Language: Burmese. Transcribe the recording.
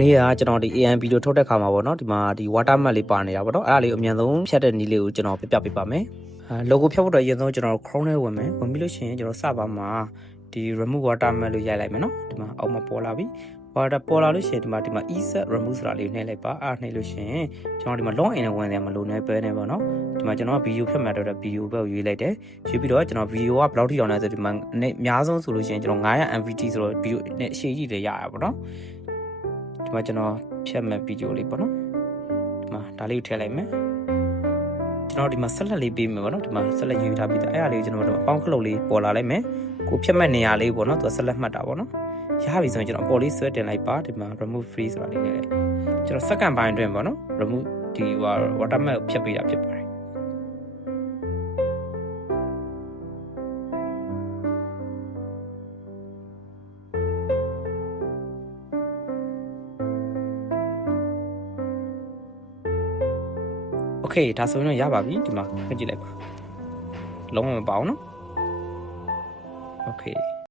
နေ့ကကျွန်တော်ဒီ AMP လို့ထုတ်တဲ့ခါမှာပေါ့နော်ဒီမှာဒီ watermark လေးပါနေတာပေါ့နော်အဲ့ဒါလေးကိုအမြန်ဆုံးဖြတ်တဲ့နည်းလေးကိုကျွန်တော်ပြပြပေးပါမယ်logo ဖြတ်ဖို့တော့အရင်ဆုံးကျွန်တော် Chrome ထဲဝင်မယ်ဝင်ပြီးလို့ရှိရင်ကျွန်တော်စပါမှာဒီ remove watermark လို့ရိုက်လိုက်မယ်နော်ဒီမှာအောက်မှာပေါ်လာပြီပေါ်လာလို့ရှိရင်ဒီမှာ eset remove ဆိုတာလေးနှိပ်လိုက်ပါအဲ့နှိပ်လို့ရှိရင်ကျွန်တော်ဒီမှာ long in နဲ့ဝင်တယ်မလို့နေပဲနေပေါ့နော်ဒီမှာကျွန်တော်က video ဖြတ်မှတ်တော့တဲ့ video ပဲကိုရွေးလိုက်တယ်ရွေးပြီးတော့ကျွန်တော် video ကဘယ်လောက်ထိအောင်လဲဆိုဒီမှာအများဆုံးဆိုလို့ရှိရင်ကျွန်တော်900 MVT ဆိုတော့ video နဲ့အရှိကြီးတွေရရပါတော့ဒီမှာကျွန်တော်ဖြတ်မဲ့ video လေးပေါ့နော်ဒီမှာဒါလေးကိုထည့်လိုက်မယ်ကျွန်တော်ဒီမှာဆက်လက်လေးပေးမယ်ပေါ့နော်ဒီမှာဆက်လက်ယူထားပြီးသားအဲ့ဒါလေးကိုကျွန်တော်အပေါင်းခလုတ်လေးပေါ်လာလိုက်မယ်ကိုဖြတ်မဲ့နေရာလေးပေါ့နော်သူဆက်လက်မှတ်တာပေါ့နော်ရပြီဆိုရင်ကျွန်တော်အပေါ်လေးဆွဲတင်လိုက်ပါဒီမှာ remove free ဆိုတာလေးနဲ့ကျွန်တော် second ပိုင်းအတွင်းပေါ့နော် remove ဒီ watermark ကိုဖြတ်ပေးတာဖြစ်ပါတယ်โอเคဒါဆိုရင်တော့ရပါပြီဒီမှာဖွင့်ကြည့်လိုက်ပါလုံးဝမပါဘူးเนาะโอเค